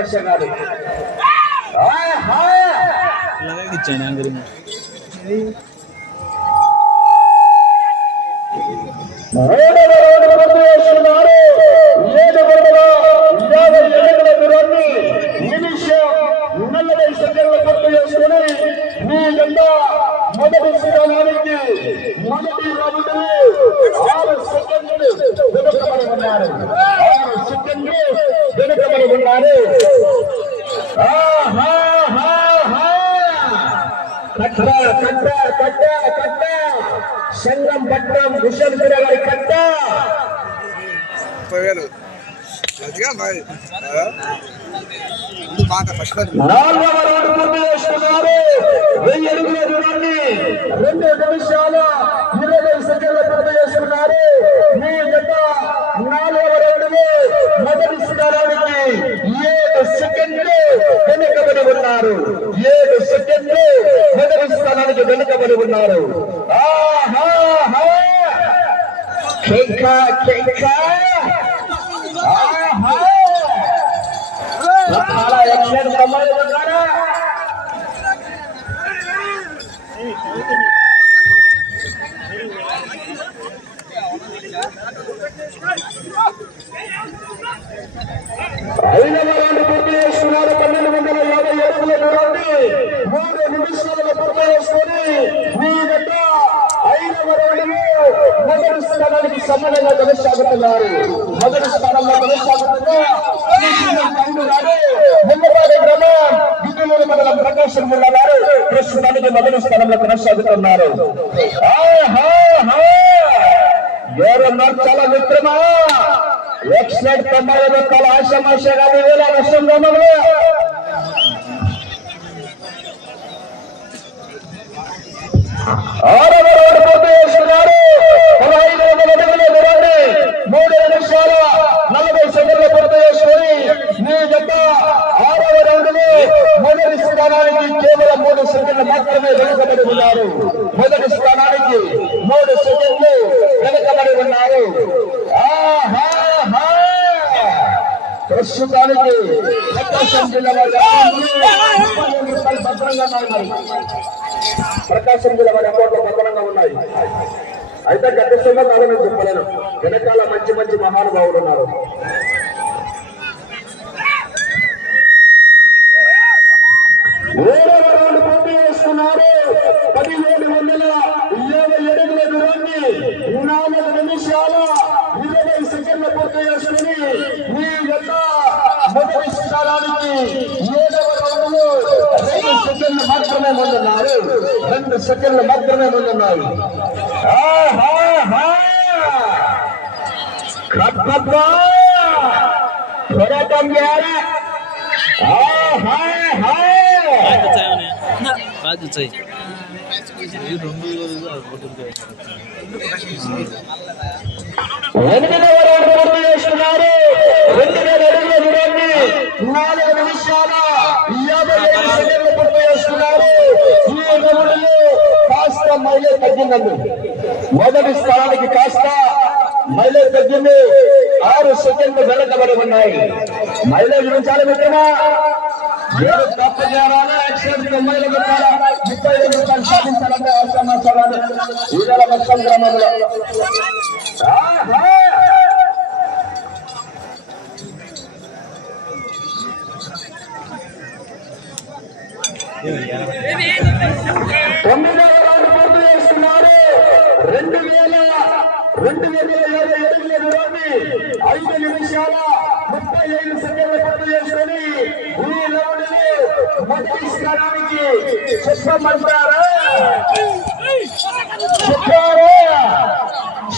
రూపాయలంటే ఆ సమస్య కాదు హాయ్ హాయ్ ఇలాగే ఇచ్చాను యాంకరింగ్ మూడవ రౌండ్ పూర్తి చేస్తున్నారు ఏడు వందల యాభై ఎనిమిది దూరాన్ని నిమిషం నలభై సెకండ్ల పూర్తి చేసుకుని మీ జెండ మొదటి స్థానానికి మొదటి రౌండ్ ఆరు సెకండ్లు వెనుకబడి ఉన్నారు ఆరు సెకండ్లు వెనుకబడి ఉన్నారు ఆహా, హా, హా. కట్ట కట్ట కట్ట కట్ట సంగం పట్నం హుషన్పుర గారి కట్ట ముప్పై వేలు మంచిగా మరి ఆ? ముందు మాట ఫస్ట్ నాలుగవ రౌండ్ పూర్తి చేసుకున్నారు వెయ్యి అడుగుల దూరాన్ని రెండు నిమిషాల ఇరవై సెకండ్ల పూర్తి చేసుకున్నారు మీ జత నాలుగవ రౌండ్లో మొదటి స్థానానికి ఏడు సెకండ్లు వెనుకబడి ఉన్నారు. ఏడు సెకండ్లు మొదటి స్థానానికి వెనుకబడి ఉన్నారు. ఆహా ఐదవ రౌండ్ పూర్తి చేస్తున్నారు పన్నెండు వందల యాభై అడుగుల దూరాన్ని మూడు నిమిషాలుగా పూర్తి చేసుకొని మీ గడ్డ ఐదవ రౌండ్లో మొదటి స్థానానికి సమానంగా కొనసాగుతున్నారు మొదటి స్థానంలో కొనసాగుతున్న ఈ చిన్న తమ్ముడు గారు ముమ్మపాడి గ్రామం గిద్దలూరు మండలం ప్రకాశం జిల్లా వారు ప్రస్తుతానికి మొదటి స్థానంలో కొనసాగుతున్నారు ఆహా, హా. ఎవరు మార్చాల మిత్రమా ఎక్సలెంట్ తొంభై రూపాయల ఆశమాష గారి వేల నష్టం గ్రామంలో ఆరవ ప్రస్తుతానికి ప్రకాశం జిల్లా వారి భద్రంగా ఉన్నాయి ప్రకాశం జిల్లా వారి అకౌంట్లో భద్రంగా ఉన్నాయి. అయితే గట్టిస్తుందో కాదో నేను చెప్పలేను. వెనకాల మంచి మంచి మహానుభావులు ఉన్నారు. ఏడవ సెకండ్లు మాత్రమే ముందున్నారు రెండు సెకండ్లు మాత్రమే ముందున్నారు ఆహాహా! కప్పప్పా! త్వరగా చేయాలి. ఆహాహా! రాజు చాయ్ రాజు చాయ్ ఈ రెండు ఒకటి ఉంటాయి. ఎనిమిదవ రౌండ్ పూర్తి చేస్తున్నారు రెండు వేల అడుగుల దూరాన్ని మైలేజ్ తగ్గిందండి. మొదటి స్థానానికి కాస్త మైలేజ్ తగ్గింది. ఆరు సెకండ్లు వెనకబడి ఉన్నాయి. మైలేజ్ ఉంచాలి మిత్రమా? ఏడు తప్ప చేయాలా యాక్సిడెంట్ తొంభై రూపాయల ముప్పై రూపాయలు సాధించాలంటే ఈ నెల మొత్తం గ్రామంలో. రెండు వేల యాభై అడుగుల దూరాన్ని ఐదు నిమిషాల ముప్పై ఐదు సెకండ్లు పూర్తి చేసుకొని ఈ రౌండ్ మొదటి స్థానానికి చెప్పమంటారా చెప్పారా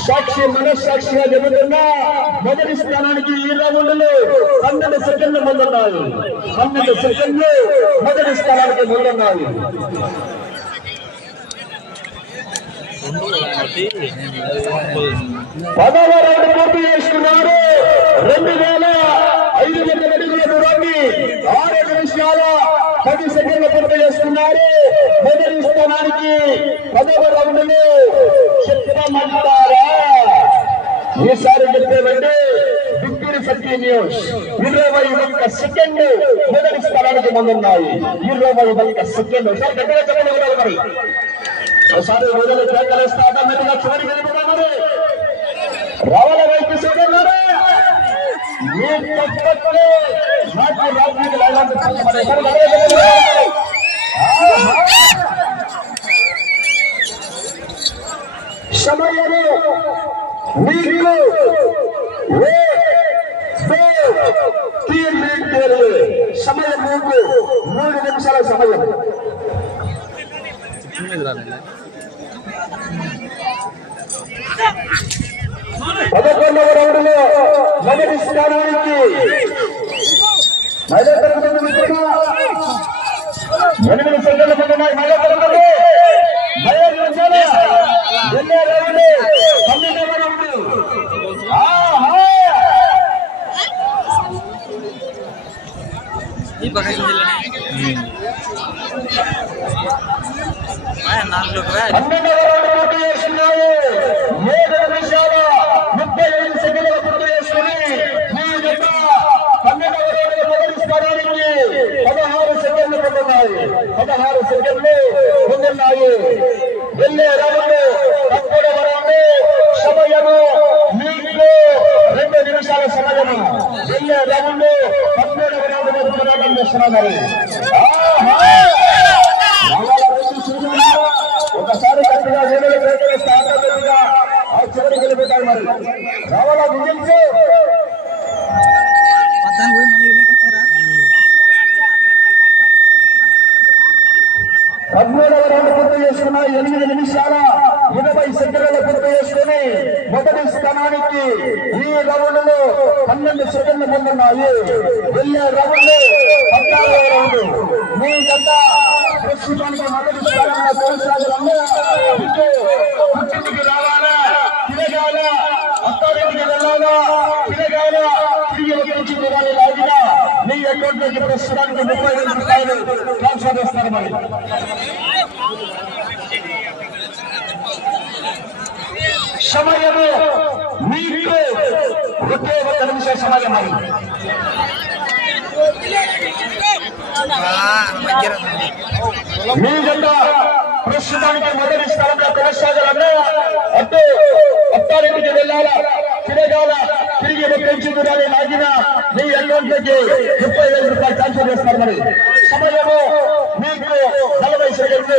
సాక్షి మనస్సాక్షిగా చెబుతున్నా మొదటి స్థానానికి ఈ రౌండ్లు పన్నెండు సెకండ్లు ముందున్నారు పన్నెండు సెకండ్లు మొదటి స్థానానికి ముందున్నారు రెండు కాబట్టి పదవ రౌండ్ పూర్తి చేసుకున్నారు రెండు వేల ఐదు వందల అడుగుల దూరాన్ని ఆరు నిమిషాల పది సెకండ్లు పూర్తి చేస్తున్నారు మొదటి స్థానానికి పదవ రౌండ్ చెప్పమంటారా ఈసారి చెప్పేవంటే బిక్కి సత్య న్యూస్ ఇరవై ఒక్క సెకండ్ మొదటి స్థలానికి ముందున్నాయి ఇరవై ఒక్క సెకండ్ ఒకసారి గట్టిగా చెప్పండి వినాలి మరి ఒకసారి మొదలు కేకలేస్తే ఆటోమేటిక్గా చివరికి వెళ్ళిపోతాం మరి రావాల వైపు చూడన్నారు మీ పక్కనే నాకు రాత్రికి లైలాంటి మరి ఎక్కడ గట్టిగా సమయము మీకు ఏ దో తీన్ మినిట్ పేరు సమయం మీకు మూడు నిమిషాల సమయం చిన్న మీద రాలేదు. పదకొండవ రౌండ్లో మొదటి స్థానానికి మహిళా తరగతి మిత్రులు ఎనిమిది సెకండ్ల ముందు ఉన్నాయి మహిళా తరగతి మహిళా నిమిషాలు ఎన్నో రౌండ్ తొమ్మిదవ రౌండ్. ఆహా! ఈ ప్రకాశం జిల్లానే నాలుగు పన్నెండవ రౌండ్ పూర్తి చేస్తున్నారు ఏడు నిమిషాల ముప్పై ఐదు సెకండ్ల పూర్తి చేసుకుని మీ జత పన్నెండవ రౌండ్ మొదటి స్థానానికి పదహారు సెకండ్లు ముందున్నాయి పదహారు సెకండ్లు ముందున్నాయి వెళ్ళే రంగులు పదమూడవ సమయము మీకు రెండు నిమిషాల సమయము వెళ్ళే రంగులు పదమూడవ రౌండ్ మొదలు చేస్తున్నారు ఆహా రావాల రైతు సూచనలు ఒకసారి గట్టిగా వేరే వేరే ఆటోమేటిక్గా ఆ చివరికి వెళ్ళిపోతాయి మరి. రావాల ఇవ్వలేకొస్తారా పద్మూడవ రౌండ్ పూర్తి చేసుకున్న ఎనిమిది నిమిషాల ఇరవై సెకండ్లు పూర్తి చేసుకుని మొదటి స్థానానికి ఈ రౌండ్లో పన్నెండు సెకండ్లు ముందున్నాయి వెళ్ళే రౌండ్ పద్నాలుగవ రౌండ్ మీ జత ప్రస్తుతానికి మొదటి స్థానంలో కొనసాగాలన్నా పుట్టింటికి రావాలా. తిరగాల. అత్తారింటికి వెళ్ళాలా. తిరగాల. తిరిగి వచ్చి తిరగాలి లాగినా మీ అకౌంట్లోకి ప్రస్తుతానికి ముప్పై రెండు రూపాయలు ట్రాన్స్ఫర్ చేస్తారు మరి. సమయము మీకు ఒకే ఒక నిమిషం సమయం మరి మీ జెండా ప్రస్తుతానికి మొదటి స్థానంలో కొనసాగాలన్నా అటు అత్తారింటికి వెళ్ళాలా తిరగాల తిరిగి పెంచి దూరాలి లాగిన మీ అకౌంట్లోకి ముప్పై వేల రూపాయలు ట్రాన్స్ఫర్ చేస్తారు మరి సమయము మీకు నలభై సెకండ్లు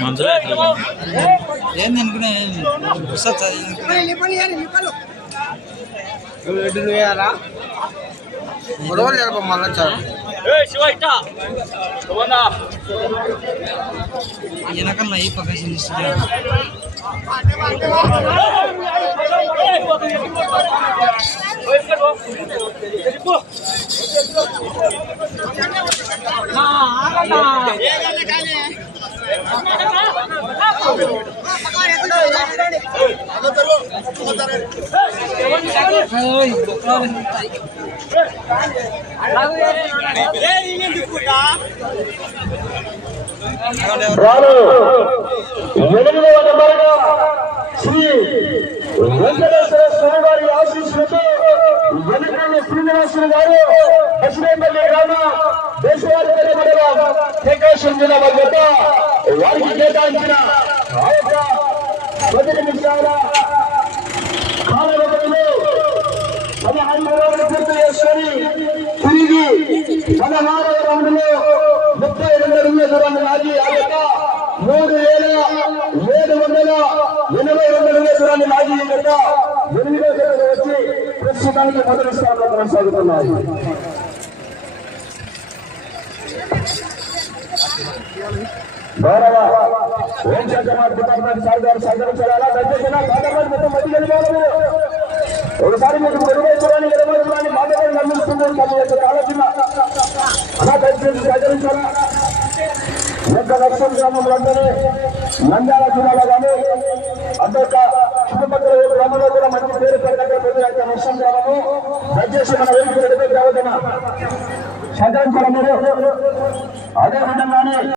మందులో ఏంది అనుకునే గొడవలు జరప మళ్ళీ వెనకల్లా ఇస్తుంది రాను ఎనిమిదవ నెంబర్గా శ్రీ వెంకటేశ్వర స్వామి వారి ఆశీస్సులతో వెనకల్లి శ్రీనివాసులు గారు దక్షిణపల్లి గ్రామం దేశవాళి మండలం ప్రకాశం జిల్లా వద్ద వారికి కేటాయించిన ఆ యొక్క పది నిమిషాల కాల వ్యవధిలో పదహారు నాలుగు రౌండ్లు పూర్తి చేసుకొని తిరిగి పదహారవ రౌండ్ లో ముప్పై రెండు అడుగుల దూరాన్ని లాగి ఆ యొక్క మూడు వేల ఏడు వందల ఎనభై రెండు అడుగుల దూరాన్ని లాగి ఈ ఎనిమిదో తరగతి వచ్చి ప్రస్తుతానికి మొదటి స్థానంలో కొనసాగుతున్నాయి. గౌరవ ఓం శంకర్ డిపార్ట్మెంట్ సార్ గారు సహకరించాలా దయచేసి నా మొత్తం మధ్య వెళ్ళిపోవాలి ఒకసారి మీకు ఇరవై ఇరవై చూడండి మాటలు నమ్మిస్తుంది కానీ ఆలోచన అలా దయచేసి సహకరించాలా యొక్క లక్ష్యం గ్రామంలోనే నంద్యాల జిల్లాలో కానీ అంతొక్క చుట్టుపక్కల ఏ గ్రామంలో కూడా మంచి పేరు పెట్టకపోతే యొక్క లక్ష్యం గ్రామము. దయచేసి మన అదే విధంగానే